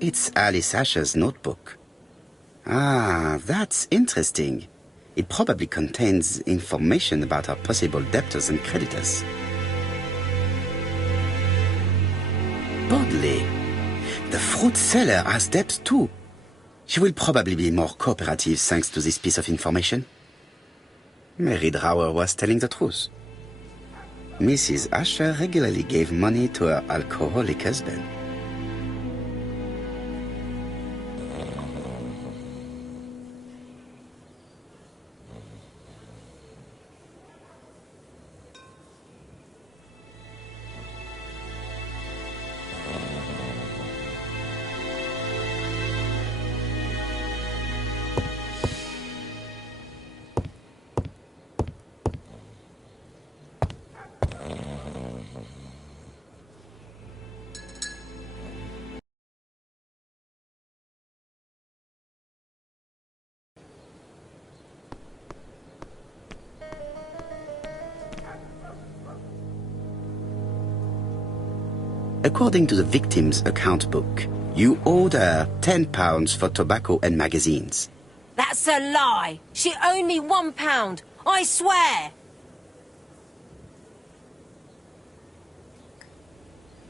It's Alice Asher's notebook. Ah, that's interesting. It probably contains information about her possible debtors and creditors. Bodley. The fruit seller has debts too. She will probably be more cooperative thanks to this piece of information. Mary Drower was telling the truth. Mrs. Asher regularly gave money to her alcoholic husband. According to the victim's account book, you owed her £10 for tobacco and magazines. That's a lie. She owed me £1. I swear.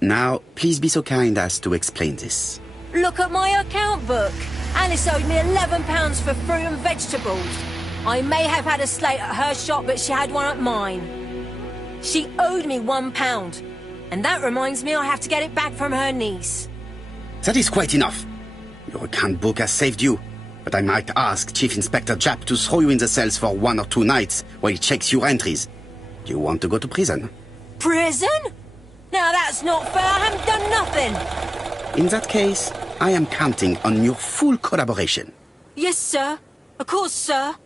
Now, please be so kind as to explain this. Look at my account book. Alice owed me £11 for fruit and vegetables. I may have had a slate at her shop, but she had one at mine. She owed me £1. And that reminds me I have to get it back from her niece. That is quite enough. Your account book has saved you, but I might ask Chief Inspector Japp to throw you in the cells for 1 or 2 nights while he checks your entries. Do you want to go to prison? Prison? Now that's not fair. I haven't done nothing. In that case, I am counting on your full collaboration. Yes, sir. Of course, sir.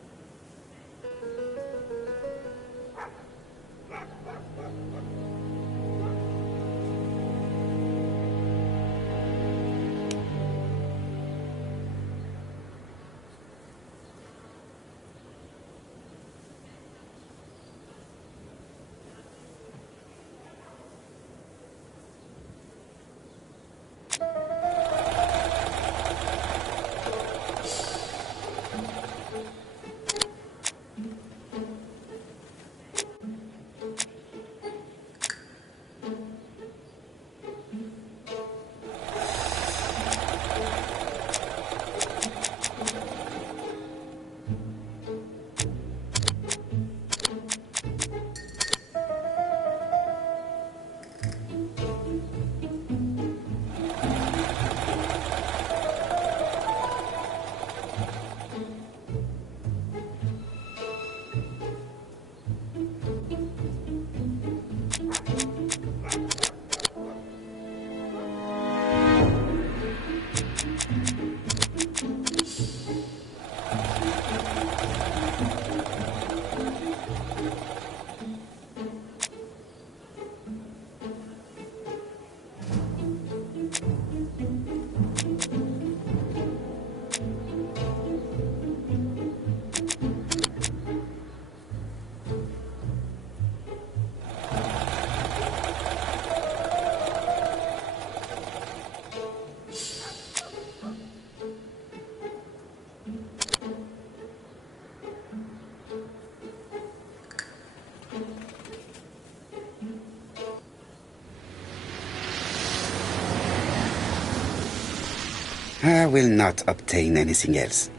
I will not obtain anything else.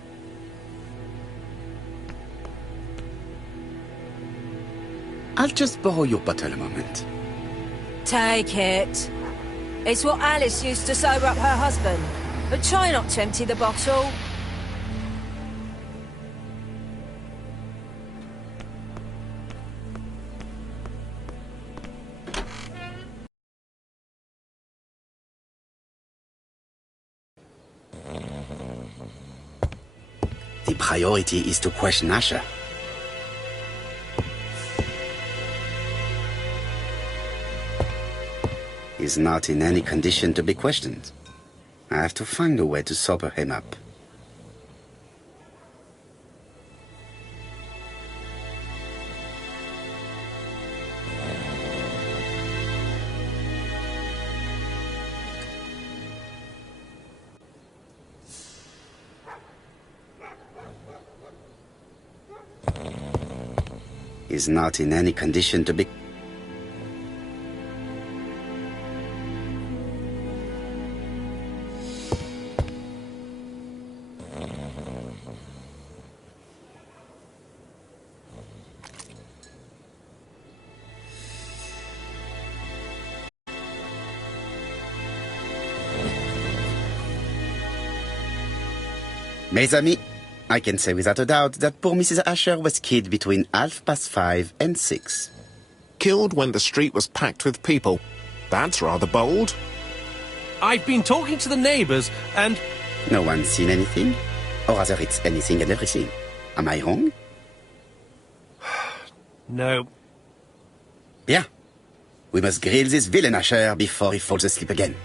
I'll just borrow your bottle a moment. Take it. It's what Alice used to sober up her husband. But try not to empty the bottle. The priority is to question Asher. He's not in any condition to be questioned. I have to find a way to sober him up. is not in any condition to be... Mes amis, I can say without a doubt that poor Mrs. Asher was killed between 5:30 and 6. Killed when the street was packed with people. That's rather bold. I've been talking to the neighbours, and... No one's seen anything? Or rather, it's anything and everything. Am I wrong? No. Bien. We must grill this villain Asher before he falls asleep again.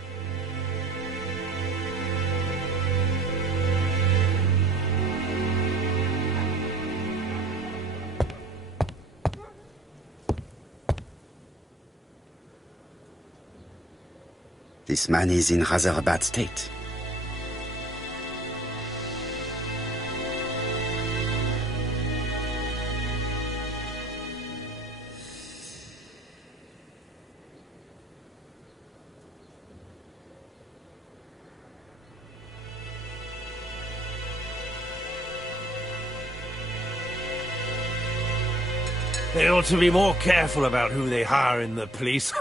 This man is in rather a bad state. They ought to be more careful about who they hire in the police.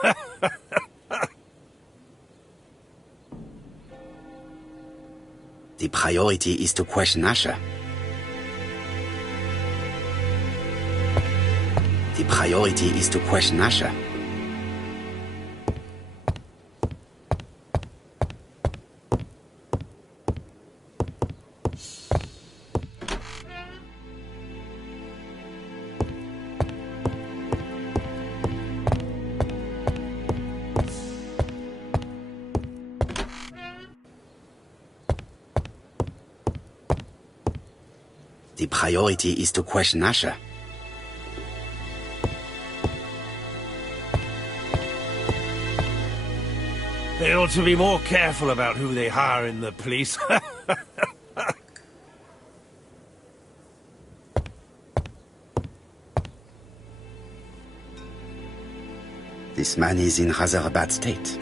The priority is to question Asher. The priority is to question Asher. The priority is to question Asher. They ought to be more careful about who they hire in the police. This man is in rather a bad state.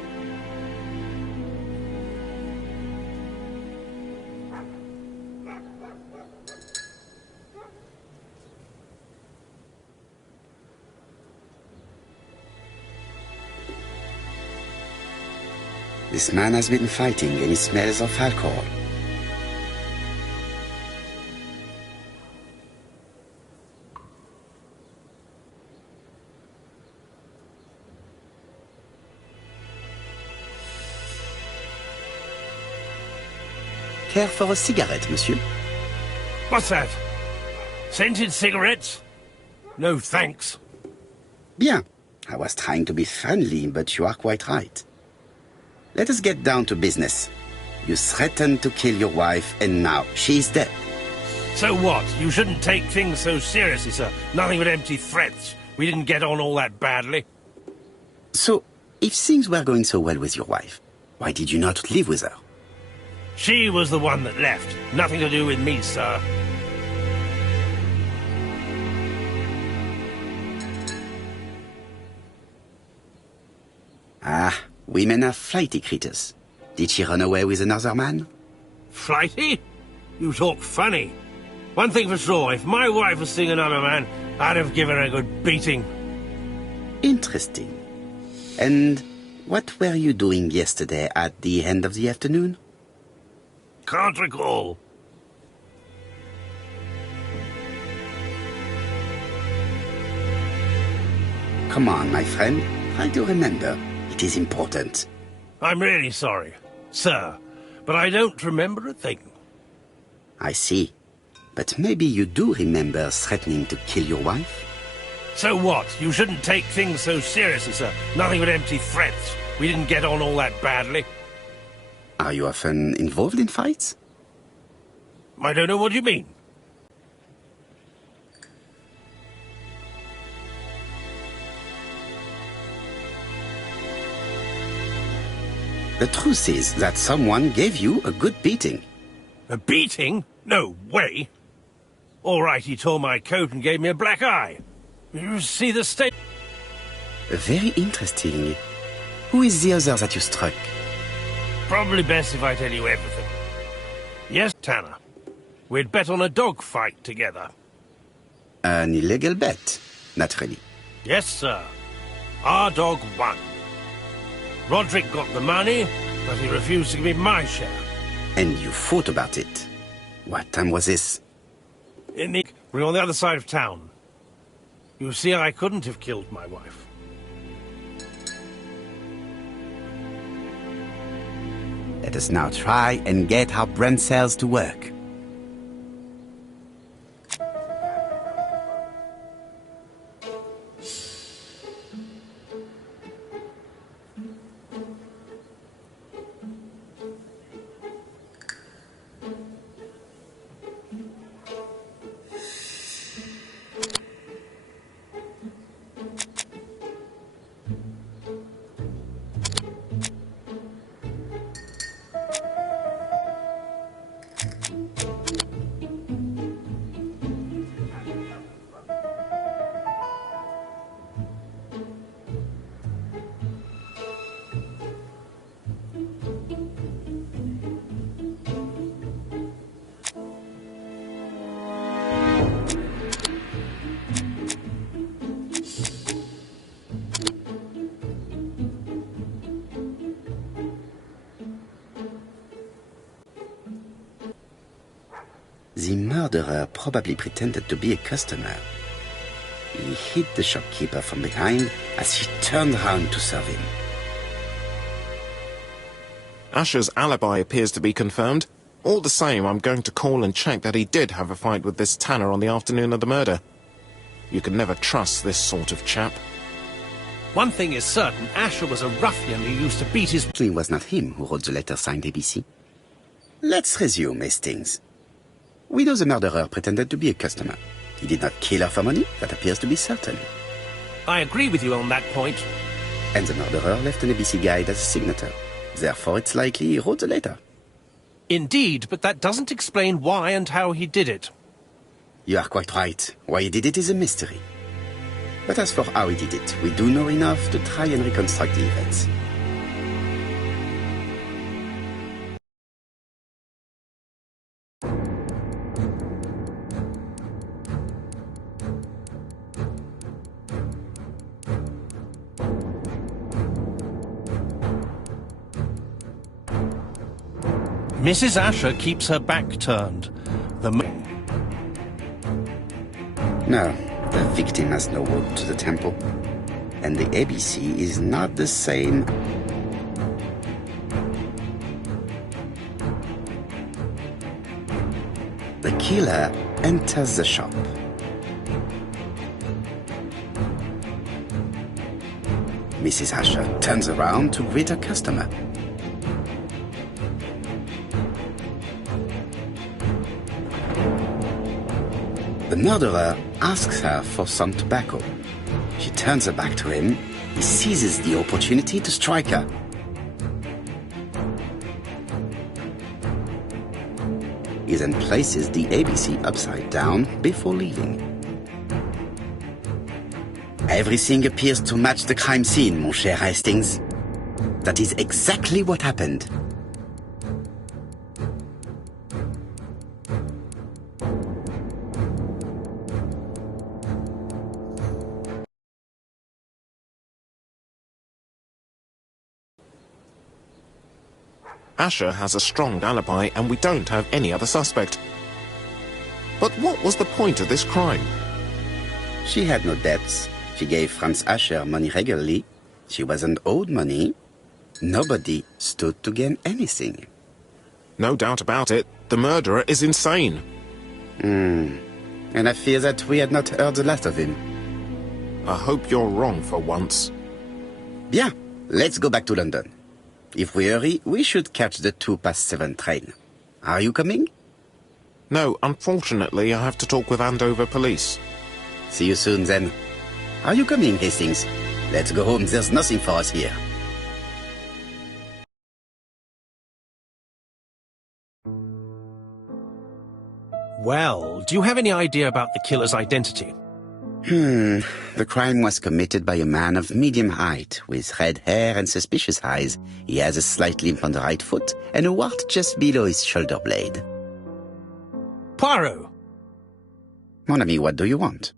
This man has been fighting and he smells of alcohol. Care for a cigarette, monsieur? What's that? Scented cigarettes? No, thanks. Bien. I was trying to be friendly, but you are quite right. Let us get down to business. You threatened to kill your wife, and now she is dead. So what? You shouldn't take things so seriously, sir. Nothing but empty threats. We didn't get on all that badly. So, if things were going so well with your wife, why did you not live with her? She was the one that left. Nothing to do with me, sir. Ah, women are flighty creatures. Did she run away with another man? Flighty? You talk funny. One thing for sure, if my wife was seeing another man, I'd have given her a good beating. Interesting. And what were you doing yesterday at the end of the afternoon? Can't recall. Come on, my friend. Try to remember. It is important. I'm really sorry, sir, but I don't remember a thing. I see. But maybe you do remember threatening to kill your wife? So what? You shouldn't take things so seriously, sir. Nothing but empty threats. We didn't get on all that badly. Are you often involved in fights? I don't know what you mean. The truth is that someone gave you a good beating. A beating? No way. All right, he tore my coat and gave me a black eye. You see the state? Very interesting. Who is the other that you struck? Probably best if I tell you everything. Yes, Tanner. We'd bet on a dog fight together. An illegal bet, naturally. Yes, sir. Our dog won. Roderick got the money, but he refused to give me my share. And you fought about it. What time was this? We were on the other side of town. You see, I couldn't have killed my wife. Let us now try and get our brain cells to work. The murderer probably pretended to be a customer. He hit the shopkeeper from behind as he turned around to serve him. Asher's alibi appears to be confirmed. All the same, I'm going to call and check that he did have a fight with this Tanner on the afternoon of the murder. You can never trust this sort of chap. One thing is certain, Asher was a ruffian who used to beat his... It was not him who wrote the letter signed ABC. Let's resume, Hastings. We know the murderer pretended to be a customer. He did not kill her for money, that appears to be certain. I agree with you on that point. And the murderer left an ABC guide as a signature. Therefore, it's likely he wrote the letter. Indeed, but that doesn't explain why and how he did it. You are quite right. Why he did it is a mystery. But as for how he did it, we do know enough to try and reconstruct the events. Mrs. Asher keeps her back turned. No, the victim has no road to the temple. And the ABC is not the same. The killer enters the shop. Mrs. Asher turns around to greet her customer. The murderer asks her for some tobacco. She turns her back to him. He seizes the opportunity to strike her. He then places the ABC upside down before leaving. Everything appears to match the crime scene, mon cher Hastings. That is exactly what happened. Asher has a strong alibi and we don't have any other suspect. But what was the point of this crime? She had no debts. She gave Franz Asher money regularly. She wasn't owed money. Nobody stood to gain anything. No doubt about it, the murderer is insane. And I fear that we had not heard the last of him. I hope you're wrong for once. Bien, let's go back to London. If we hurry, we should catch the 7:02 train. Are you coming? No, unfortunately, I have to talk with Andover police. See you soon, then. Are you coming, Hastings? Let's go home. There's nothing for us here. Well, do you have any idea about the killer's identity? The crime was committed by a man of medium height, with red hair and suspicious eyes. He has a slight limp on the right foot and a wart just below his shoulder blade. Poirot! Mon ami, what do you want?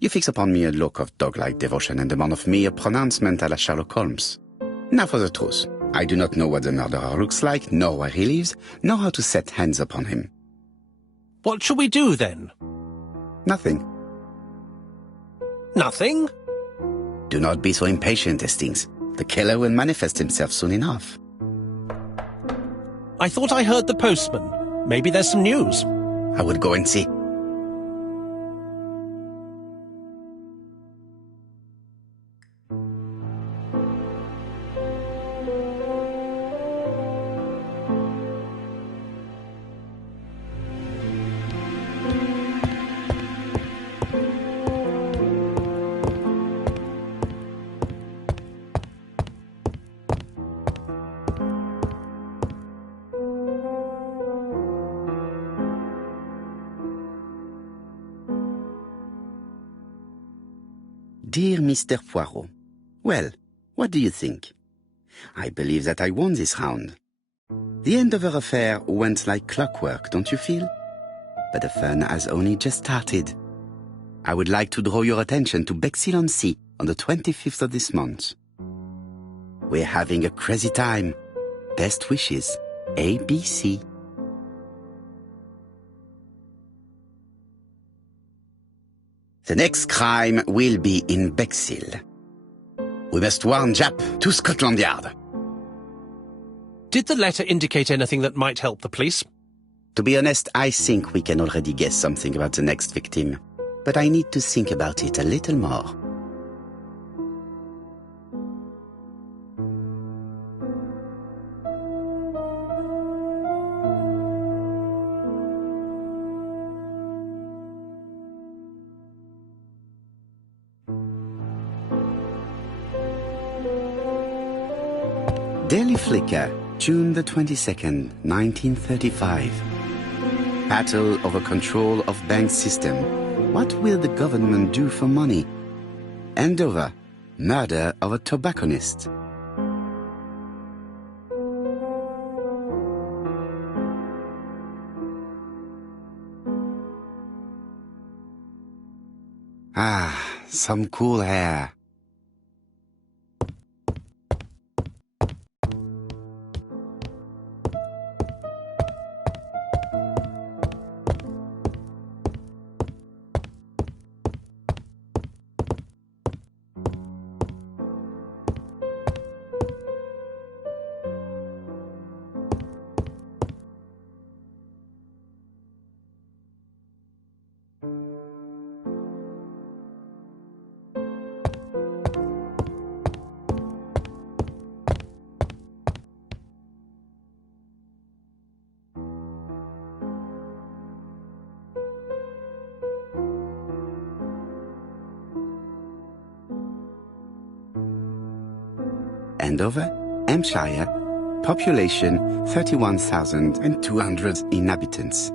You fix upon me a look of dog-like devotion and demand of me a pronouncement à la Sherlock Holmes. Now for the truth. I do not know what the murderer looks like, nor where he lives, nor how to set hands upon him. What shall we do, then? Nothing. Nothing? Do not be so impatient, Hastings. The killer will manifest himself soon enough. I thought I heard the postman. Maybe there's some news. I will go and see. Dear Mr. Poirot, well, what do you think? I believe that I won this round. The Andover affair went like clockwork, don't you feel? But the fun has only just started. I would like to draw your attention to Bexhill-on-Sea on the 25th of this month. We're having a crazy time. Best wishes, ABC. The next crime will be in Bexhill. We must warn Japp to Scotland Yard. Did the letter indicate anything that might help the police? To be honest, I think we can already guess something about the next victim. But I need to think about it a little more. Daily Flicker, June the 22nd, 1935. Battle over control of bank system. What will the government do for money? Andover, murder of a tobacconist. Ah, some cool hair. Andover, Hampshire, population 31,200 inhabitants.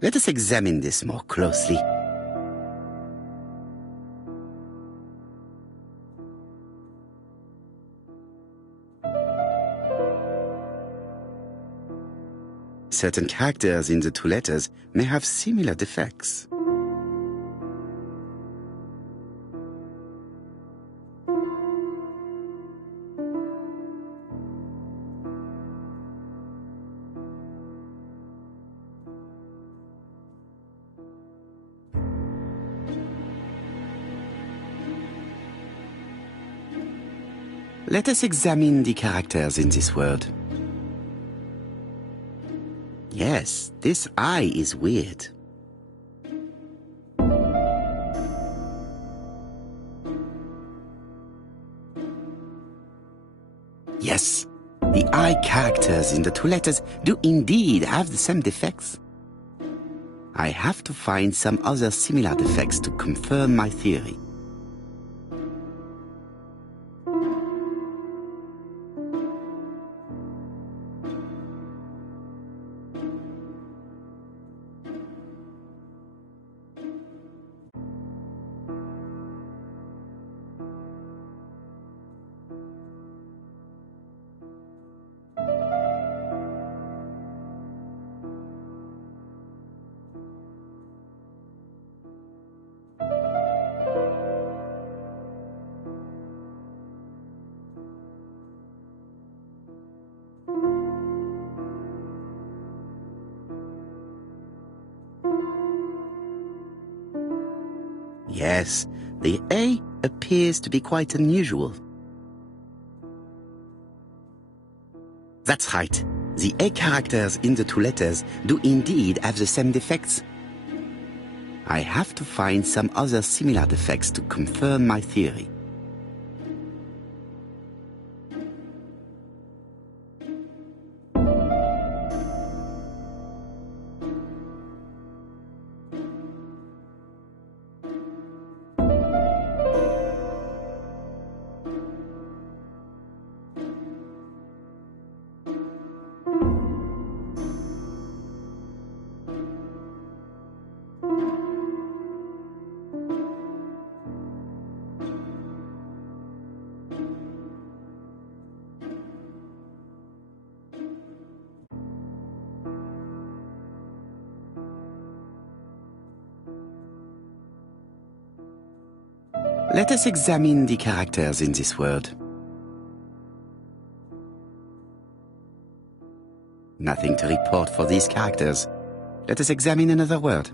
Let us examine this more closely. Certain characters in the two letters may have similar defects. Let us examine the characters in this word. Yes, this I is weird. Yes, the I characters in the two letters do indeed have the same defects. I have to find some other similar defects to confirm my theory. Yes, the A appears to be quite unusual. That's right. The A characters in the two letters do indeed have the same defects. I have to find some other similar defects to confirm my theory. Let us examine the characters in this word. Nothing to report for these characters. Let us examine another word.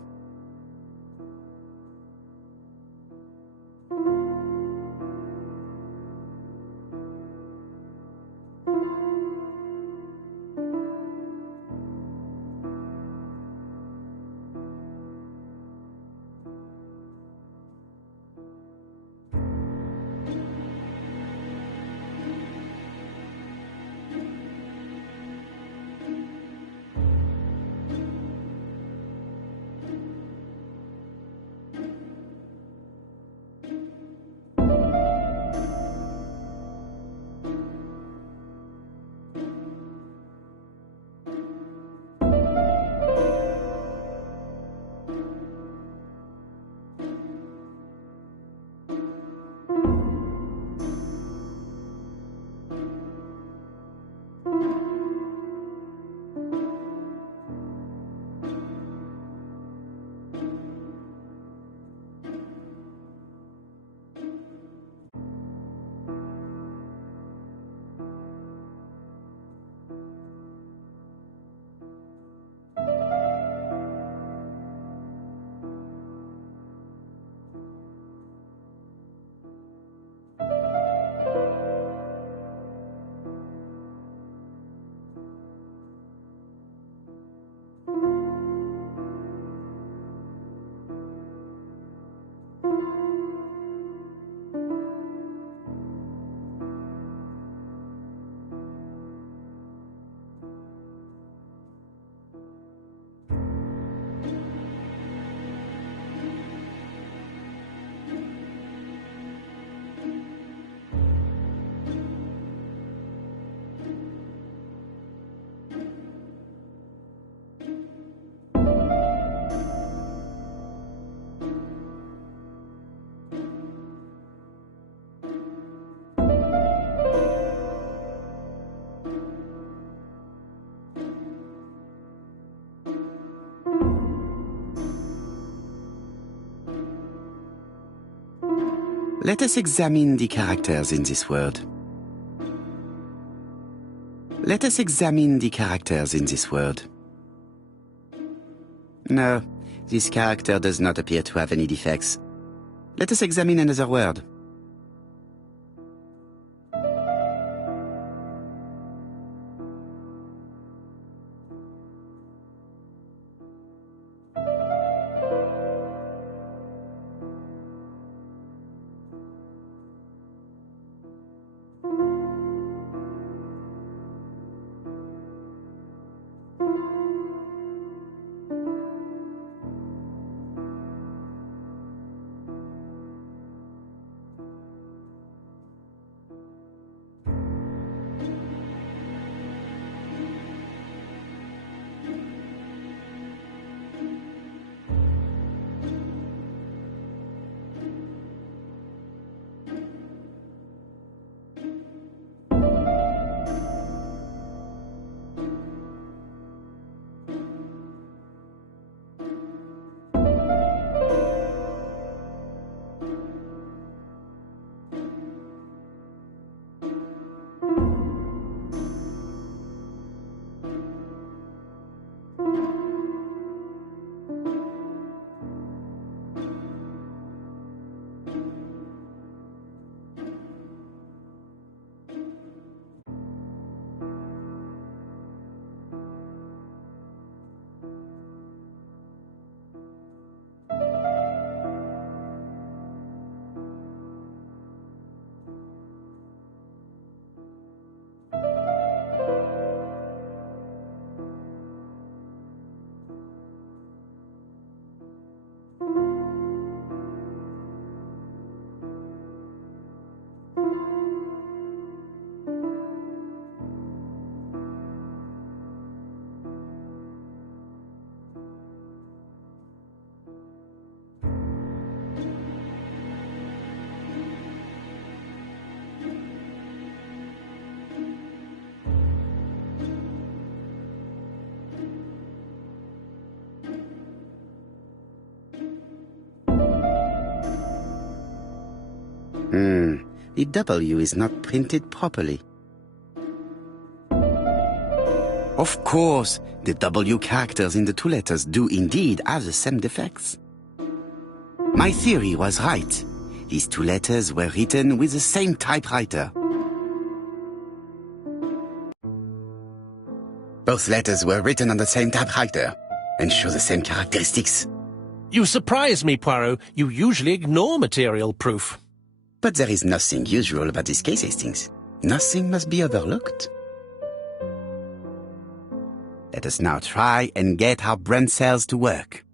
Let us examine the characters in this word. Let us examine the characters in this word. No, this character does not appear to have any defects. Let us examine another word. The W is not printed properly. Of course, the W characters in the two letters do indeed have the same defects. My theory was right. These two letters were written with the same typewriter. Both letters were written on the same typewriter and show the same characteristics. You surprise me, Poirot. You usually ignore material proof. But there is nothing usual about this case, Hastings. Nothing must be overlooked. Let us now try and get our brain cells to work.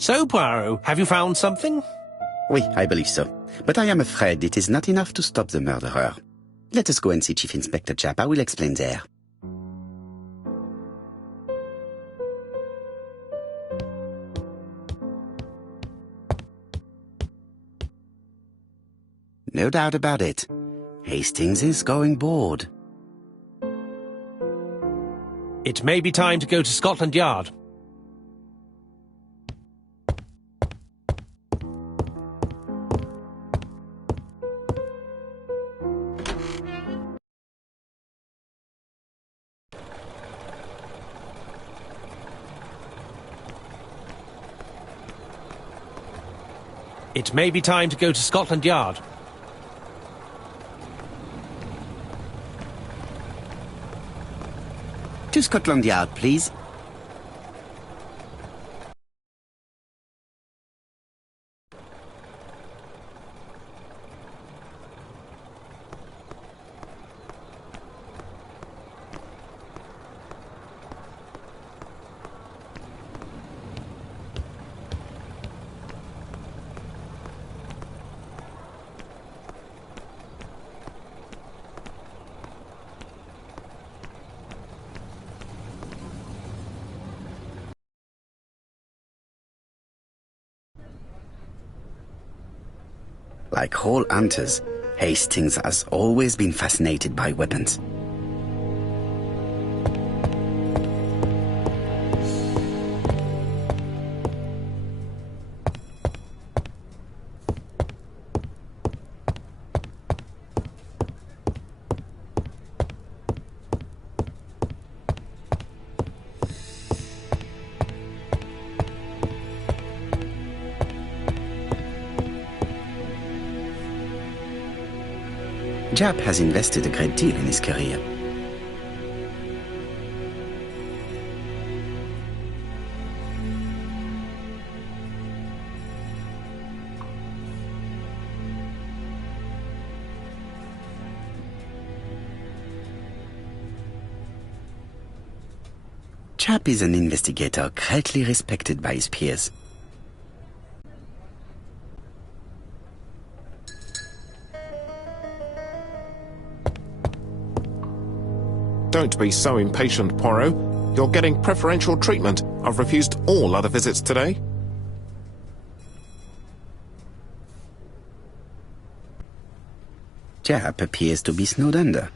So, Poirot, have you found something? Oui, I believe so. But I am afraid it is not enough to stop the murderer. Let us go and see Chief Inspector Japp. I will explain there. No doubt about it. Hastings is going bored. It may be time to go to Scotland Yard. It may be time to go to Scotland Yard. To Scotland Yard, please. Like all hunters, Hastings has always been fascinated by weapons. Japp has invested a great deal in his career. Japp is an investigator greatly respected by his peers. Don't be so impatient, Poirot. You're getting preferential treatment. I've refused all other visits today. Jap appears to be snowed under.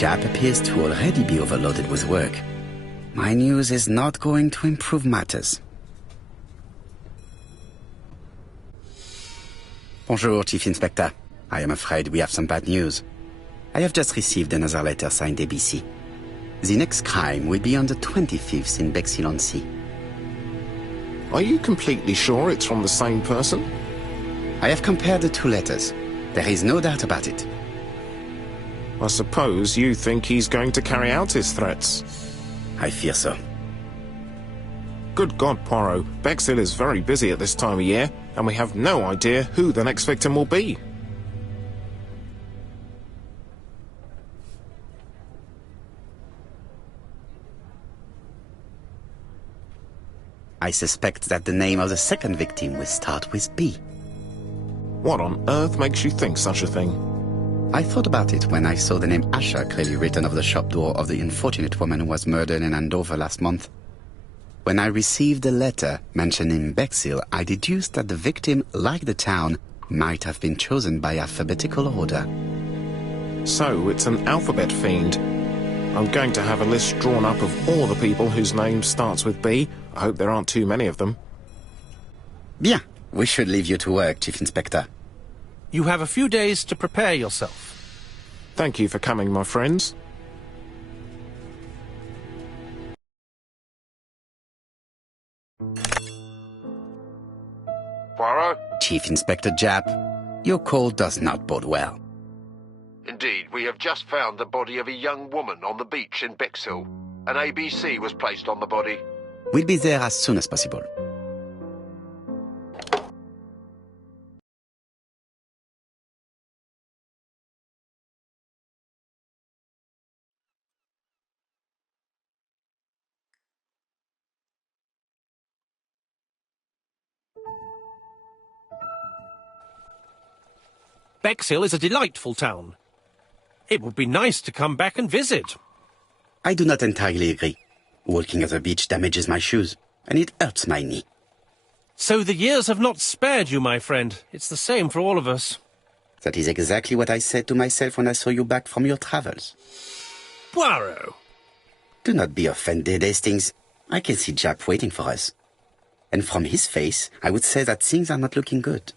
Jap appears to already be overloaded with work. My news is not going to improve matters. Bonjour, Chief Inspector. I am afraid we have some bad news. I have just received another letter signed ABC. The next crime will be on the 25th in Bexhill-on-Sea. Are you completely sure it's from the same person? I have compared the two letters. There is no doubt about it. I suppose you think he's going to carry out his threats. I fear so. Good God, Poirot. Bexhill is very busy at this time of year, and we have no idea who the next victim will be. I suspect that the name of the second victim will start with B. What on earth makes you think such a thing? I thought about it when I saw the name Asher clearly written over the shop door of the unfortunate woman who was murdered in Andover last month. When I received a letter mentioning Bexhill, I deduced that the victim, like the town, might have been chosen by alphabetical order. So it's an alphabet fiend. I'm going to have a list drawn up of all the people whose name starts with B. I hope there aren't too many of them. Bien. We should leave you to work, Chief Inspector. You have a few days to prepare yourself. Thank you for coming, my friends. Poirot? Chief Inspector Jap, your call does not bode well. Indeed, we have just found the body of a young woman on the beach in Bexhill. An ABC was placed on the body. We'll be there as soon as possible. Bexhill is a delightful town. It would be nice to come back and visit. I do not entirely agree. Walking at the beach damages my shoes, and it hurts my knee. So the years have not spared you, my friend. It's the same for all of us. That is exactly what I said to myself when I saw you back from your travels. Poirot! Do not be offended, Hastings. I can see Jap waiting for us. And from his face, I would say that things are not looking good.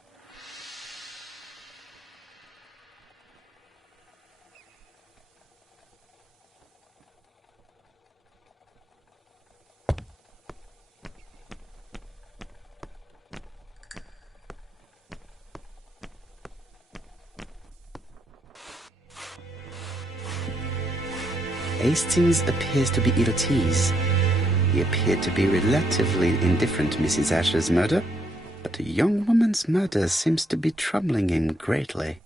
Hastings appears to be ill at ease. He appeared to be relatively indifferent to Mrs. Asher's murder, but a young woman's murder seems to be troubling him greatly.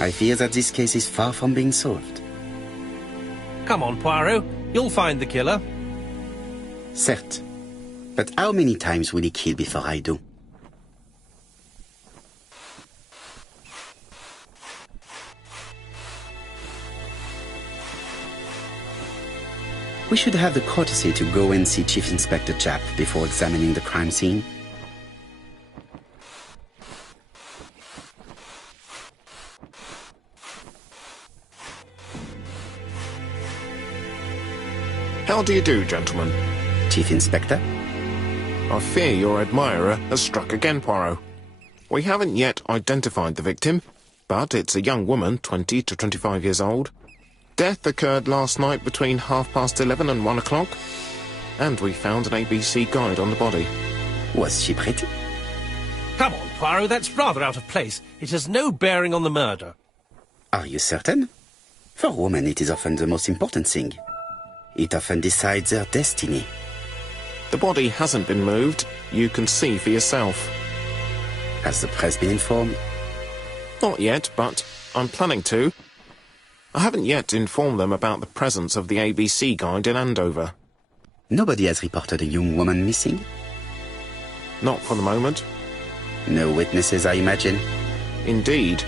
I fear that this case is far from being solved. Come on, Poirot. You'll find the killer. Certes. But how many times will he kill before I do? We should have the courtesy to go and see Chief Inspector Jap before examining the crime scene. How do you do, gentlemen? Chief Inspector? I fear your admirer has struck again, Poirot. We haven't yet identified the victim, but it's a young woman, 20 to 25 years old. Death occurred last night between 11:30 and 1 o'clock, and we found an ABC guide on the body. Was she pretty? Come on, Poirot, that's rather out of place. It has no bearing on the murder. Are you certain? For women, it is often the most important thing. It often decides their destiny. The body hasn't been moved. You can see for yourself. Has the press been informed? Not yet, but I'm planning to. I haven't yet informed them about the presence of the ABC guide in Andover. Nobody has reported a young woman missing? Not for the moment. No witnesses, I imagine? Indeed.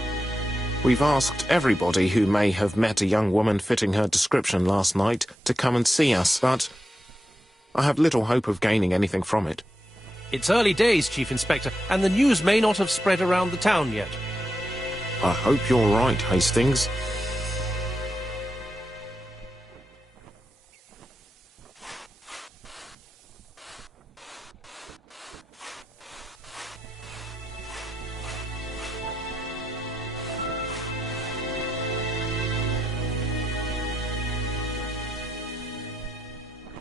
We've asked everybody who may have met a young woman fitting her description last night to come and see us, but I have little hope of gaining anything from it. It's early days, Chief Inspector, and the news may not have spread around the town yet. I hope you're right, Hastings.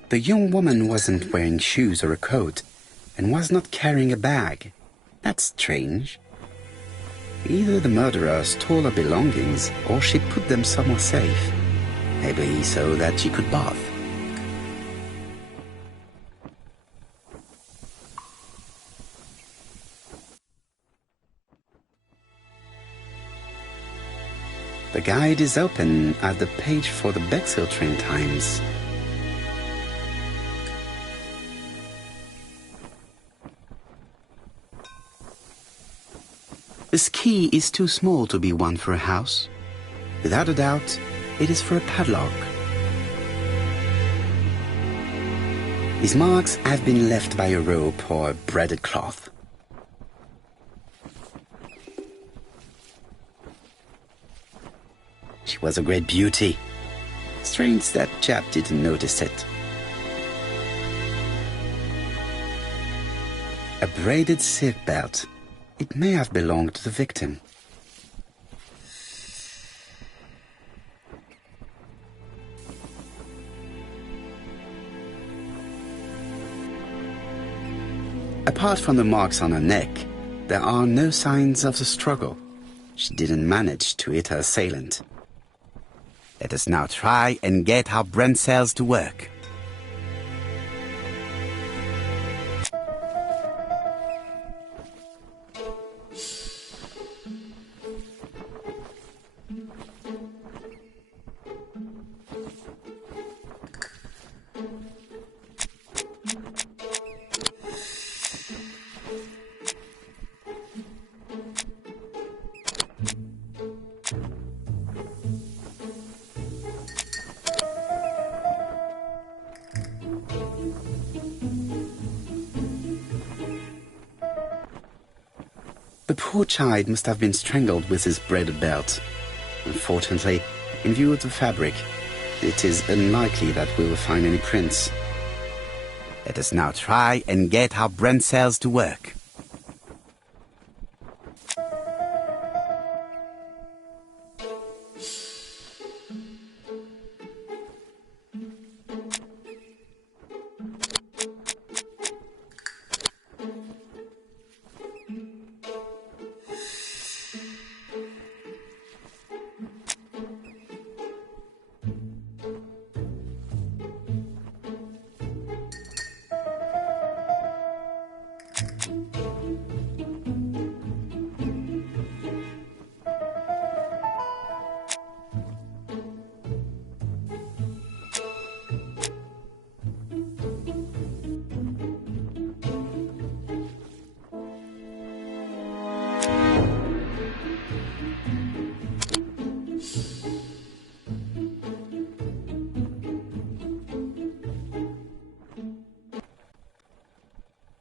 The young woman wasn't wearing shoes or a coat, and was not carrying a bag. That's strange. Either the murderer stole her belongings, or she put them somewhere safe. Maybe so that she could bath. The guide is open at the page for the Bexhill train times. This key is too small to be one for a house. Without a doubt, it is for a padlock. These marks have been left by a rope or a braided cloth. She was a great beauty. Strange that chap didn't notice it. A braided seat belt. It may have belonged to the victim. Apart from the marks on her neck, there are no signs of the struggle. She didn't manage to hit her assailant. Let us now try and get our brain cells to work. The poor child must have been strangled with his braided belt. Unfortunately, in view of the fabric, it is unlikely that we will find any prints. Let us now try and get our brain cells to work.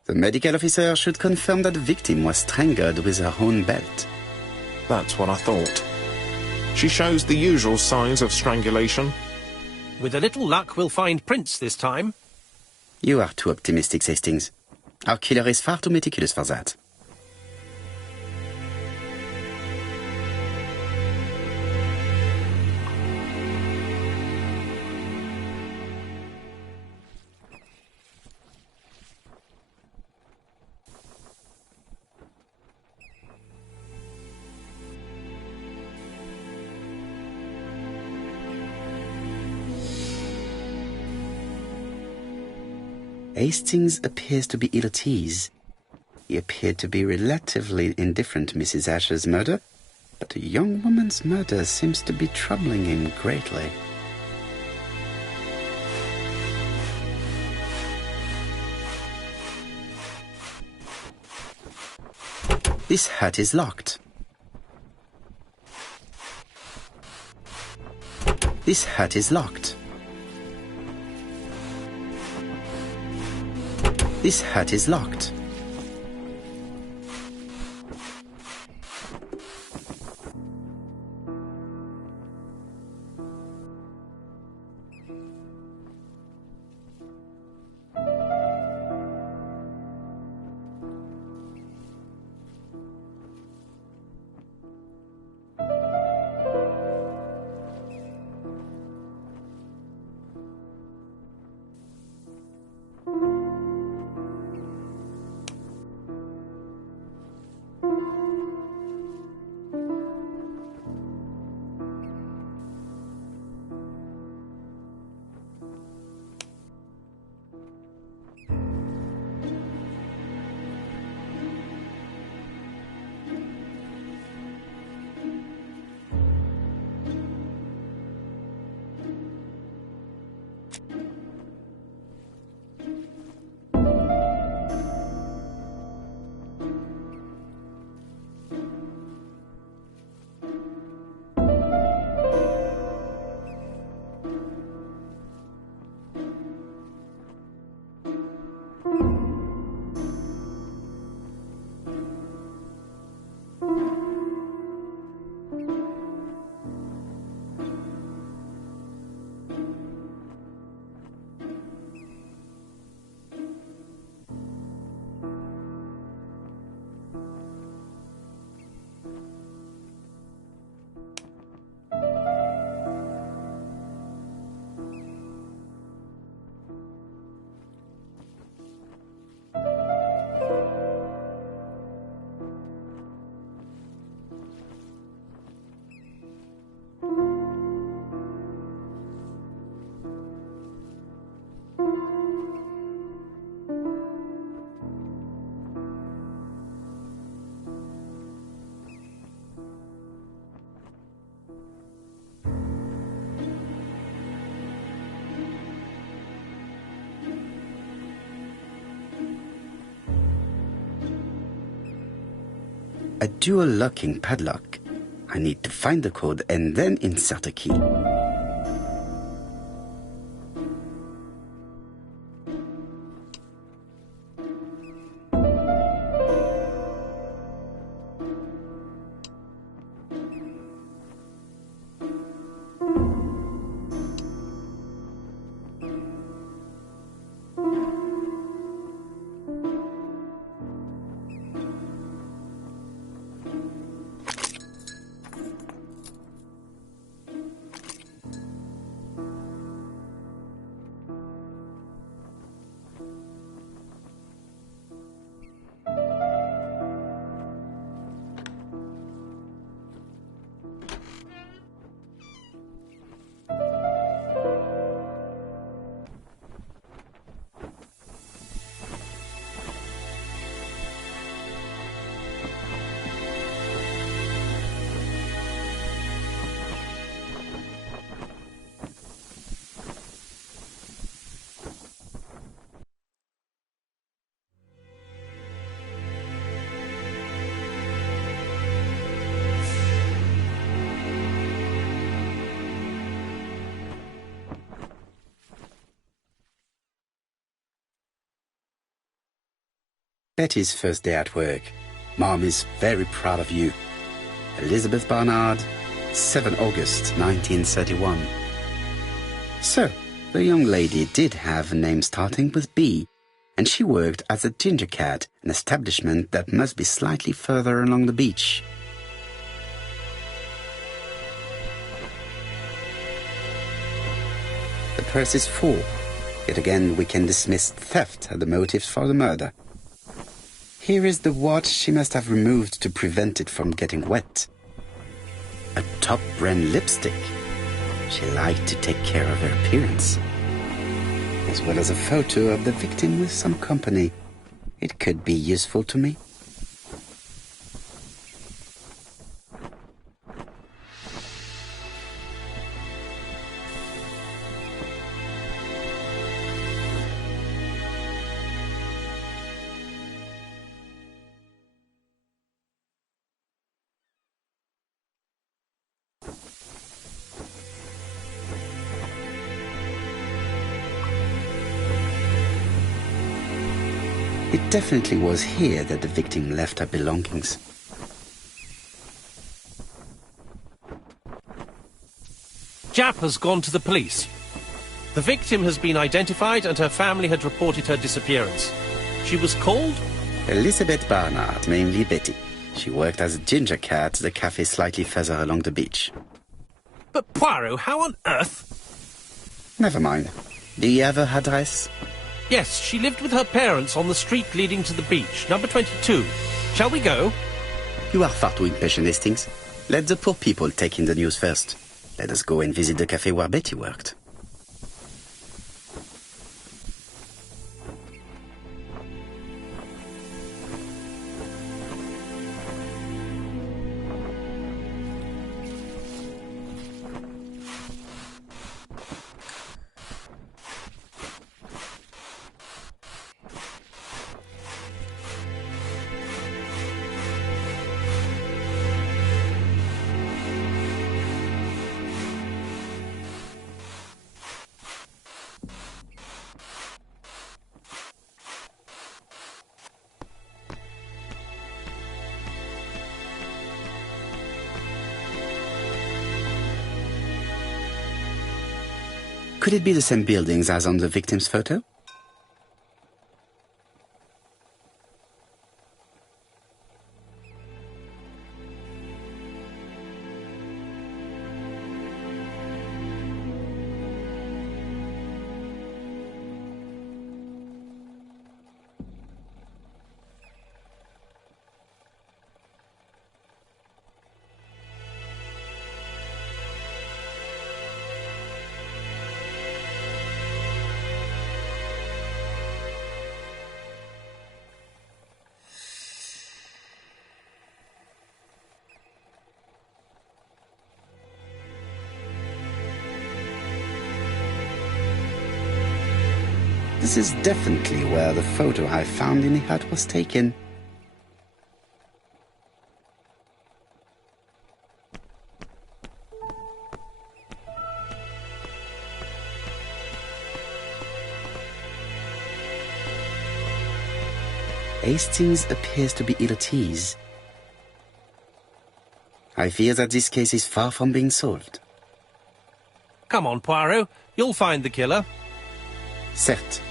The medical officer should confirm that the victim was strangled with her own belt. That's what I thought. She shows the usual signs of strangulation. With a little luck, we'll find prints this time. You are too optimistic, Hastings. Our killer is far too meticulous for that. Hastings appears to be ill at ease. He appeared to be relatively indifferent to Mrs. Asher's murder, but a young woman's murder seems to be troubling him greatly. This hut is locked. This hut is locked. This hut is locked. A dual locking padlock. I need to find the code and then insert a key. Betty's first day at work. Mom is very proud of you. Elizabeth Barnard, 7 August 1931. So, the young lady did have a name starting with B, and she worked as a Ginger Cat, an establishment that must be slightly further along the beach. The purse is full. Yet again, we can dismiss theft as the motive for the murder. Here is the watch she must have removed to prevent it from getting wet. A top-brand lipstick. She liked to take care of her appearance. as well as a photo of the victim with some company. It could be useful to me. It definitely was here that the victim left her belongings. Jap has gone to the police. The victim has been identified and her family had reported her disappearance. She was called? Elizabeth Barnard, mainly Betty. She worked as a ginger cat at the cafe slightly further along the beach. But Poirot, how on earth? Never mind. Do you have her address? Yes, she lived with her parents on the street leading to the beach, number 22. Shall we go? You are far too impatient, Hastings. Let the poor people take in the news first. Let us go and visit the cafe where Betty worked. Could it be the same buildings as on the victim's photo? This is definitely where the photo I found in the hut was taken. Hastings appears to be ill at ease. I fear that this case is far from being solved. Come on, Poirot. You'll find the killer. Certes.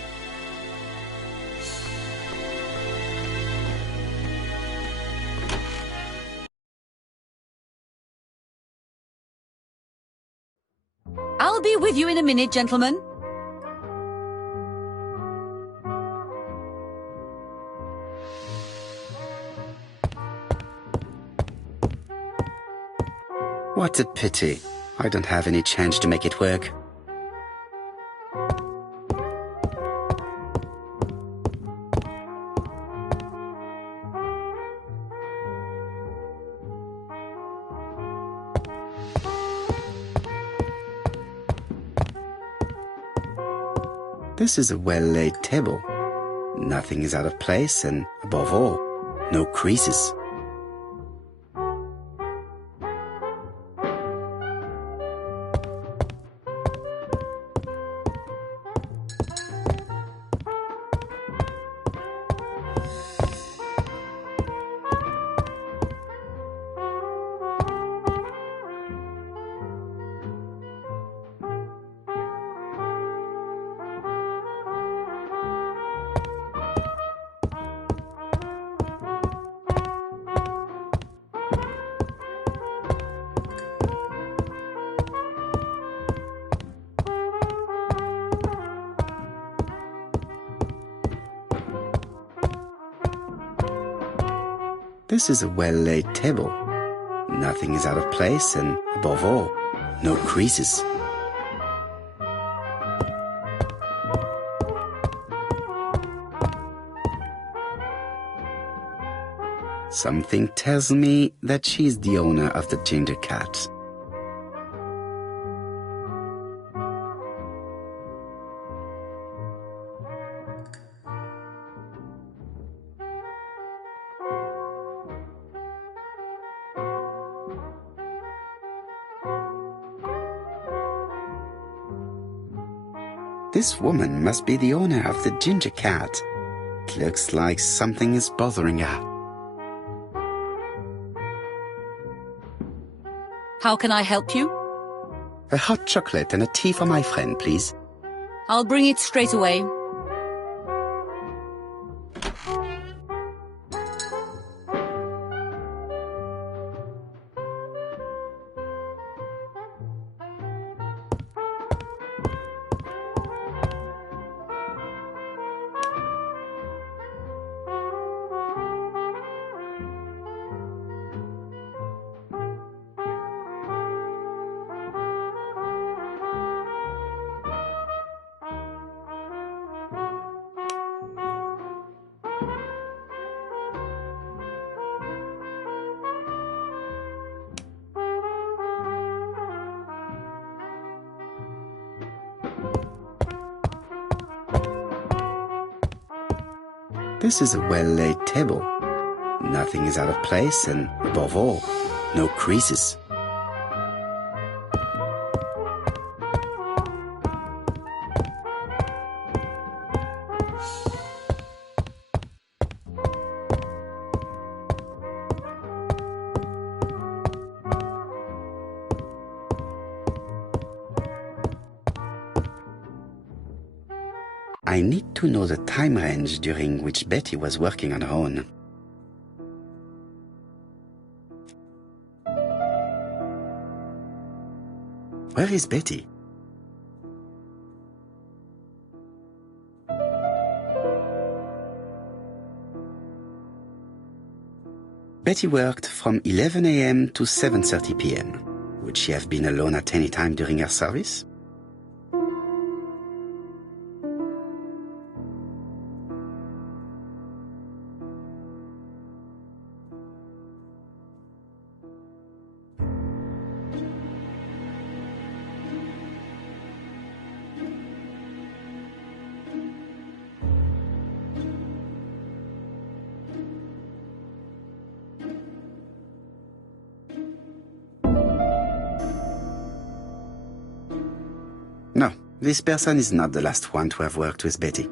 I'll be with you in a minute, gentlemen. What a pity. I don't have any change to make it work. This is a well-laid table. Nothing is out of place and, above all, no creases. This is a well-laid table. Nothing is out of place and, above all, no creases. Something tells me that she's the owner of the ginger cat. This woman must be the owner of the ginger cat. It looks like something is bothering her. How can I help you? A hot chocolate and a tea for my friend, please. I'll bring it straight away. This is a well-laid table. Nothing is out of place and, above all, no creases. I need to know the time range during which Betty was working on her own. Where is Betty? Betty worked from 11 a.m. to 7:30 p.m. Would she have been alone at any time during her service? No, this person is not the last one to have worked with Betty.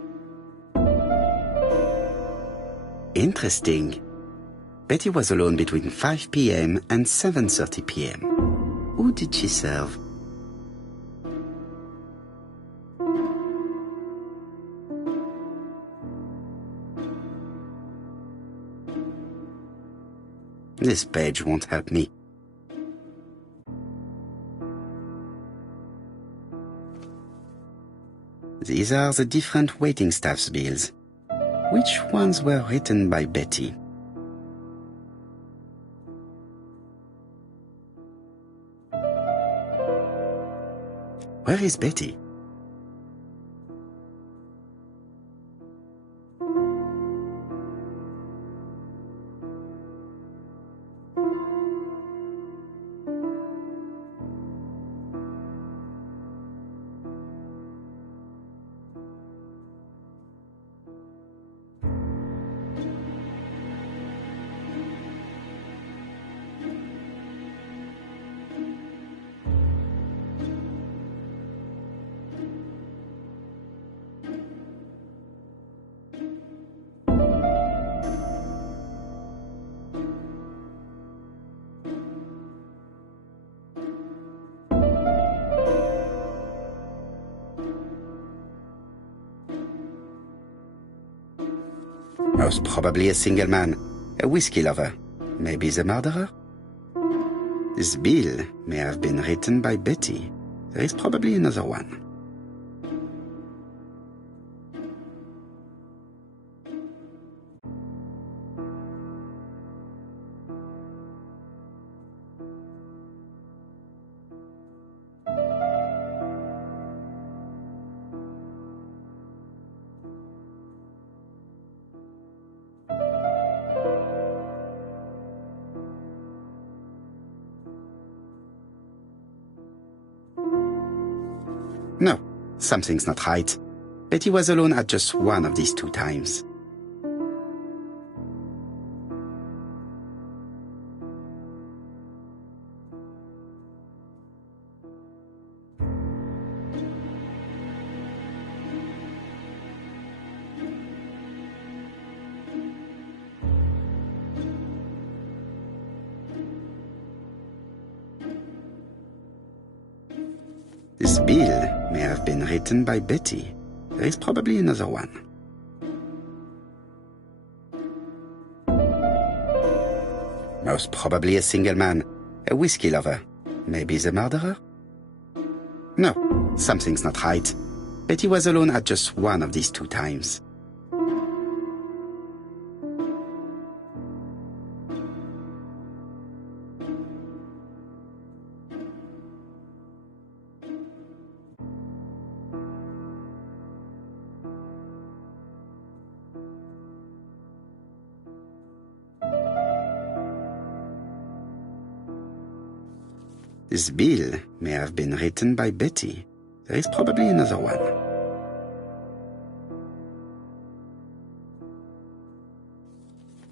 Interesting. Betty was alone between 5 p.m. and 7:30 p.m. Who did she serve? This page won't help me. These are the different waiting staff's bills. Which ones were written by Betty? Where is Betty? Most probably a single man, a whiskey lover, maybe the murderer. This bill may have been written by Betty. There is probably another one. No, something's not right. Betty was alone at just one of these 2 times. This bill may have been written by Betty. There is probably another one. Most probably a single man, a whiskey lover. Maybe the murderer? No, something's not right. Betty was alone at just one of these 2 times. This bill may have been written by Betty. There is probably another one.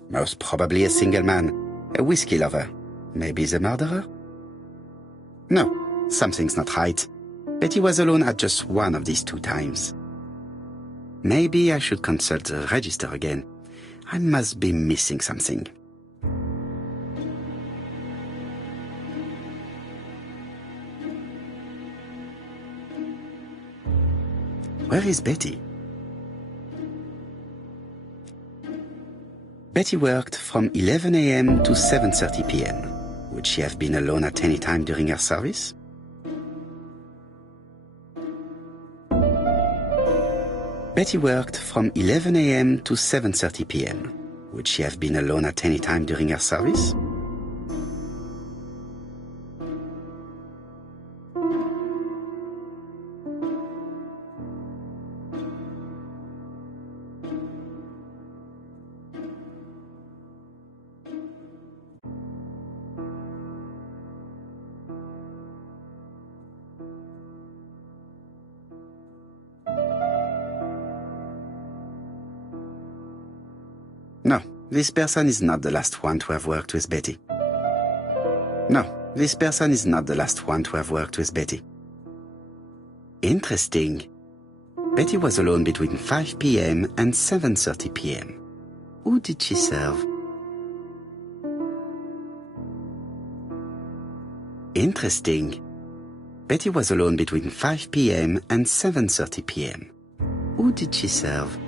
Most probably a single man, a whiskey lover. Maybe the murderer? No, something's not right. Betty was alone at just one of these 2 times. Maybe I should consult the register again. I must be missing something. Where is Betty? Betty worked from 11 a.m. to 7:30 p.m. Would she have been alone at any time during her service? Betty worked from 11 a.m. to 7:30 p.m. Would she have been alone at any time during her service? No, this person is not the last one to have worked with Betty. No, this person is not the last one to have worked with Betty. Interesting. Betty was alone between 5 p.m. and 7:30 p.m. Who did she serve? Interesting. Betty was alone between 5 p.m. and 7:30 p.m. Who did she serve?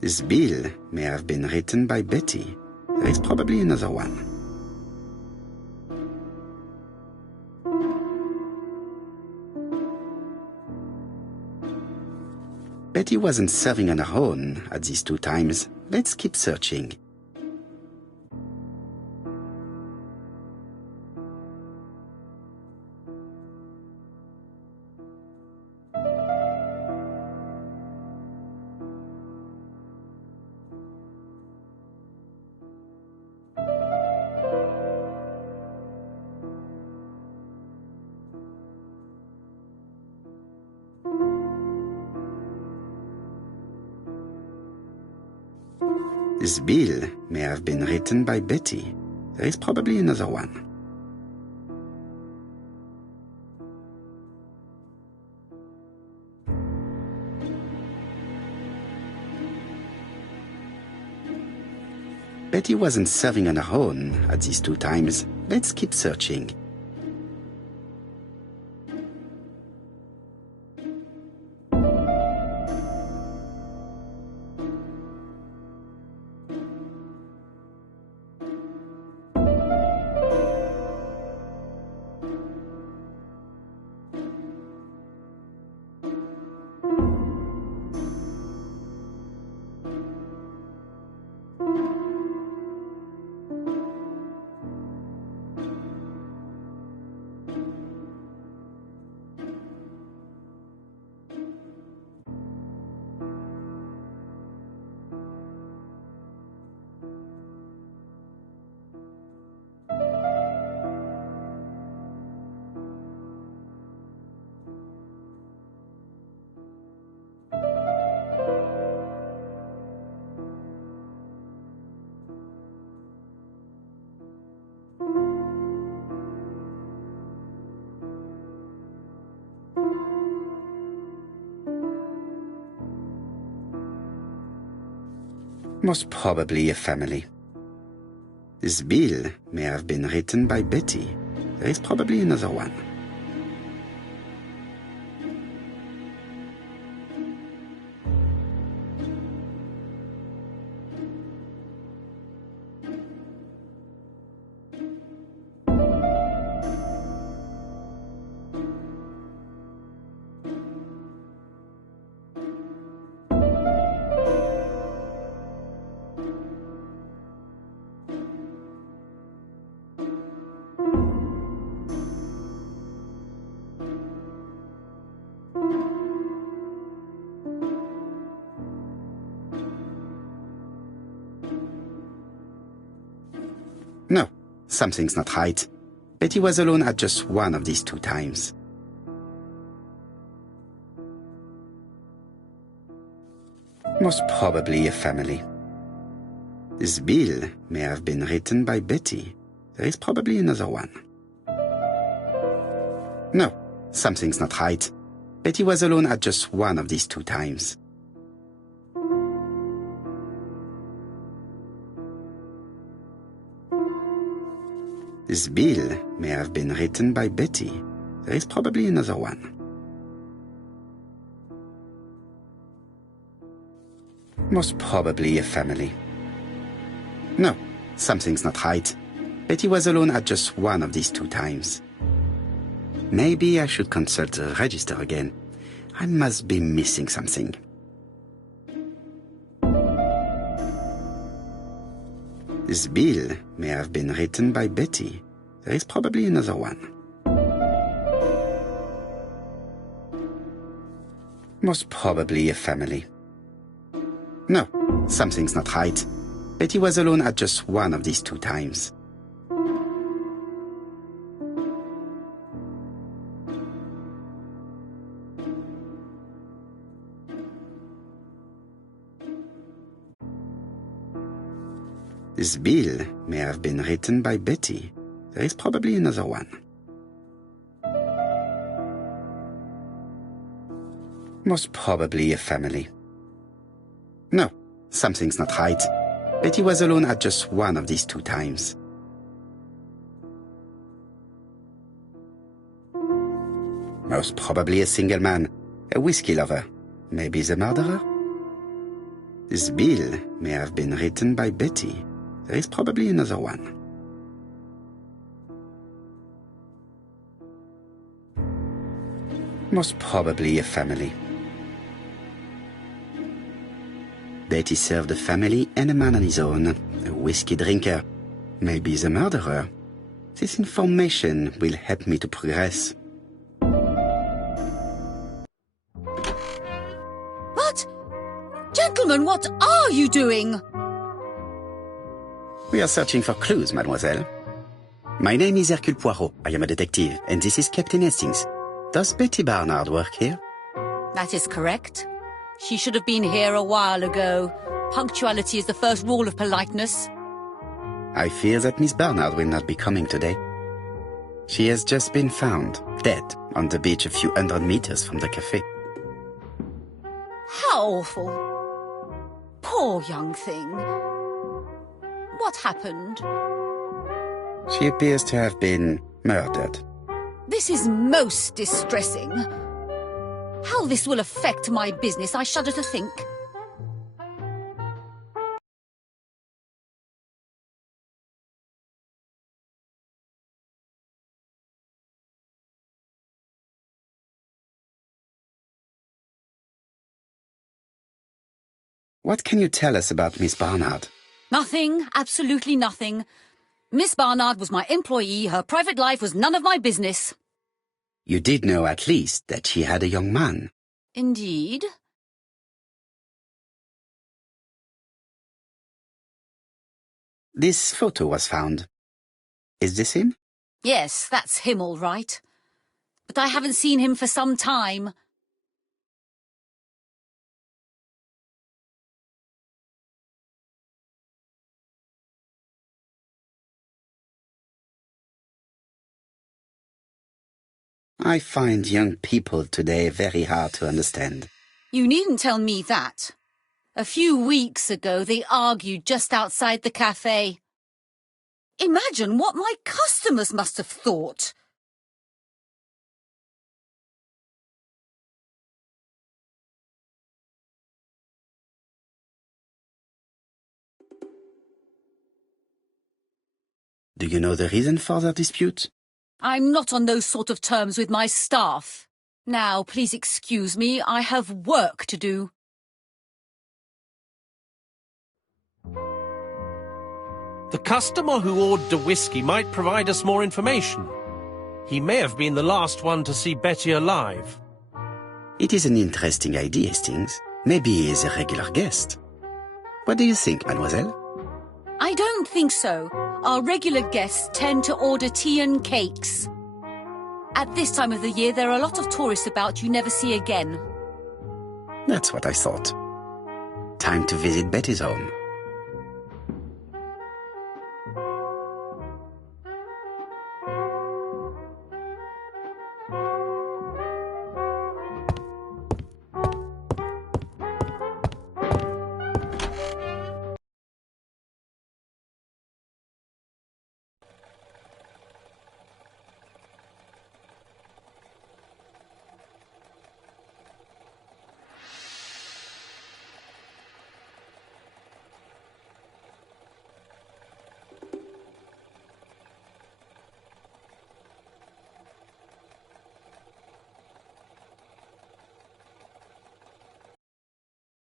This bill may have been written by Betty. There is probably another one. Betty wasn't serving on her own at these 2 times. Let's keep searching. This bill may have been written by Betty. There is probably another one. Betty wasn't serving on her own at these 2 times. Let's keep searching. Most probably a family. This bill may have been written by Betty. There is probably another one. No, something's not right. Betty was alone at just one of these 2 times. Most probably a family. This bill may have been written by Betty. There is probably another one. No, something's not right. Betty was alone at just one of these 2 times. This bill may have been written by Betty. There is probably another one. Most probably a family. No, something's not right. Betty was alone at just one of these 2 times. Maybe I should consult the register again. I must be missing something. This bill may have been written by Betty. There is probably another one. Most probably a family. No, something's not right. Betty was alone at just one of these 2 times. This bill may have been written by Betty. There is probably another one. Most probably a family. No, something's not right. Betty was alone at just one of these 2 times. Most probably a single man, a whiskey lover. Maybe the murderer? This bill may have been written by Betty. There is probably another one. Most probably a family. Betty served a family and a man on his own, a whiskey drinker. Maybe the murderer. This information will help me to progress. But, gentlemen, what are you doing? We are searching for clues, mademoiselle. My name is Hercule Poirot. I am a detective, and this is Captain Hastings. Does Betty Barnard work here? That is correct. She should have been here a while ago. Punctuality is the first rule of politeness. I fear that Miss Barnard will not be coming today. She has just been found, dead, on the beach a few hundred meters from the cafe. How awful. Poor young thing. What happened? She appears to have been murdered. This is most distressing. How this will affect my business, I shudder to think. What can you tell us about Miss Barnard? Nothing, absolutely nothing. Miss Barnard was my employee. Her private life was none of my business. You did know at least that she had a young man. Indeed. This photo was found. Is this him? Yes, that's him all right. But I haven't seen him for some time. I find young people today very hard to understand. You needn't tell me that. A few weeks ago, they argued just outside the cafe. Imagine what my customers must have thought. Do you know the reason for their dispute? I'm not on those sort of terms with my staff. Now, please excuse me, I have work to do. The customer who ordered a whiskey might provide us more information. He may have been the last one to see Betty alive. It is an interesting idea, Hastings. Maybe he is a regular guest. What do you think, mademoiselle? I don't think so. Our regular guests tend to order tea and cakes. At this time of the year, there are a lot of tourists about you never see again. That's what I thought. Time to visit Betty's home.